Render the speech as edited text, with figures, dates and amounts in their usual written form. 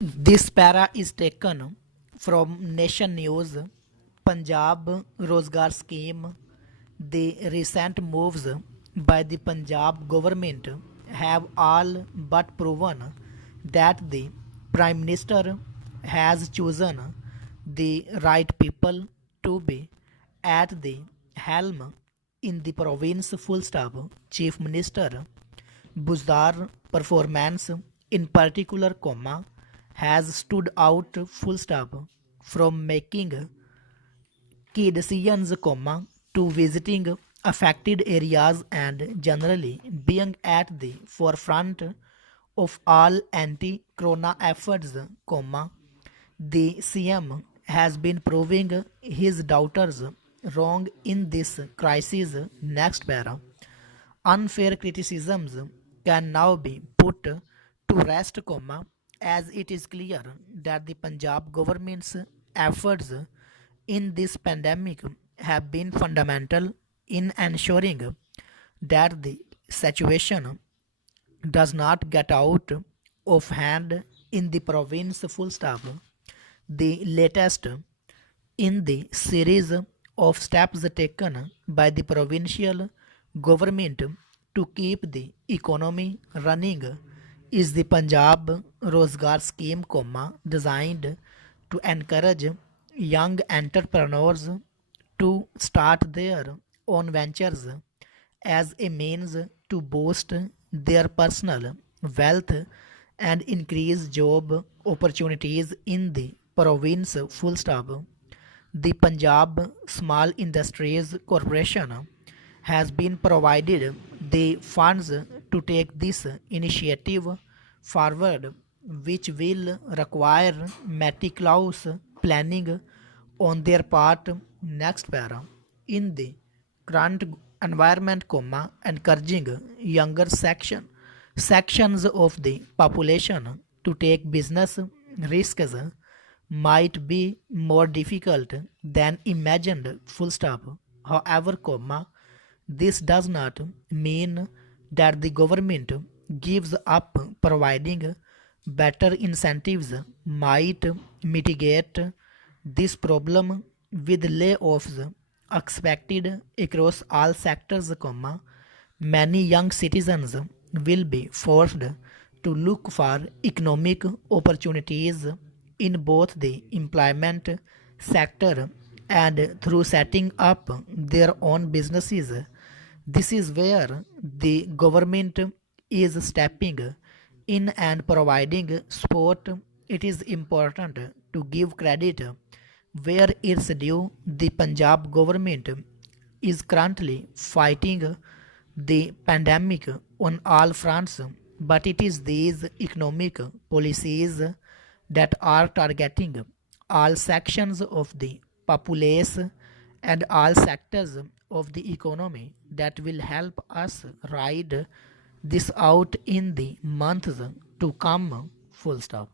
This para is taken from Nation News, Punjab Rozgar Scheme. The recent moves by the Punjab government have all but proven that the Prime Minister has chosen the right people to be at the helm in the province. Full stop. Chief Minister Buzdar performance in particular, has stood out. Full stop. From making key decisions, to visiting affected areas and generally being at the forefront of all anti-corona efforts, the CM has been proving his doubters wrong in this crisis. Next para. Unfair criticisms can now be put to rest, as it is clear that the Punjab government's efforts in this pandemic have been fundamental in ensuring that the situation does not get out of hand in the province. Full stop. The latest in the series of steps taken by the provincial government to keep the economy running is the Punjab Rozgar Scheme, designed to encourage young entrepreneurs to start their own ventures as a means to boost their personal wealth and increase job opportunities in the province. Full stop. The Punjab Small Industries Corporation has been provided the funds to take this initiative forward, which will require meticulous planning on their part. Next para. In the current environment, encouraging younger sections of the population to take business risks might be more difficult than imagined. Full stop. However, this does not mean that the government gives up providing better incentives might mitigate this problem with layoffs expected across all sectors, many young citizens will be forced to look for economic opportunities in both the employment sector and through setting up their own businesses. This is where the government is stepping in and providing support. It is important to give credit where it's due. The Punjab government is currently fighting the pandemic on all fronts, but it is these economic policies that are targeting all sections of the populace and all sectors of the economy that will help us ride this out in the months to come. Full stop.